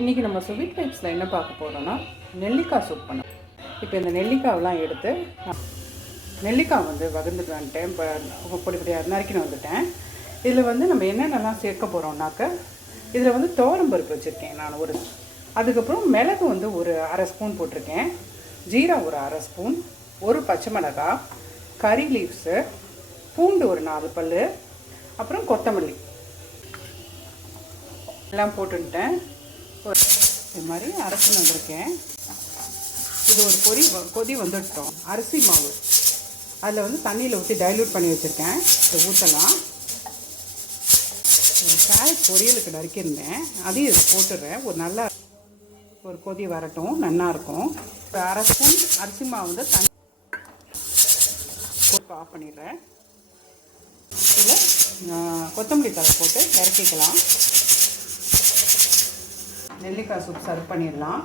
இன்றைக்கி நம்ம ஸ்வீட் டைப்ஸில் என்ன பார்க்க போகிறோன்னா நெல்லிக்காய் சூப் பண்ணோம். இப்போ இந்த நெல்லிக்காவெலாம் எடுத்து நெல்லிக்காய் வகுந்துட்டு வந்துட்டேன். இப்போ பொடி பொடியாக நறுக்கின்னு வந்துட்டேன். இதில் நம்ம என்னென்னலாம் சேர்க்க போகிறோம்னாக்க இதில் துவரம்பருப்பு வச்சுருக்கேன் நான் அதுக்கப்புறம் மிளகு ஒரு அரை ஸ்பூன் போட்டிருக்கேன், ஜீரா ஒரு அரை ஸ்பூன், ஒரு பச்சை மிளகாய், கறி லீவ்ஸு, பூண்டு ஒரு 4 பல், அப்புறம் கொத்தமல்லி எல்லாம் போட்டுட்டேன். இது மாதிரி அரைச்சின்னு வந்திருக்கேன். இது ஒரு கொதி வந்துட்டோம். அரிசி மாவு அதில் தண்ணியில் ஊற்றி டைல்யூட் பண்ணி வச்சுருக்கேன். இதை ஊற்றலாம். கேரட் பொரியலுக்கு நறுக்கியிருந்தேன், அதையும் இதில் போட்டுடுறேன். ஒரு கொதி வரட்டும், நல்லாயிருக்கும். இப்போ அரை ஸ்பூன் அரிசி மாவு தண்ணி போட்டு ஆஃப் பண்ணிடுறேன். இதில் கொத்தமல்லி தழை போட்டு இறக்கிக்கலாம். நெல்லிக்காய் சூப் சர்வ் பண்ணிடலாம்.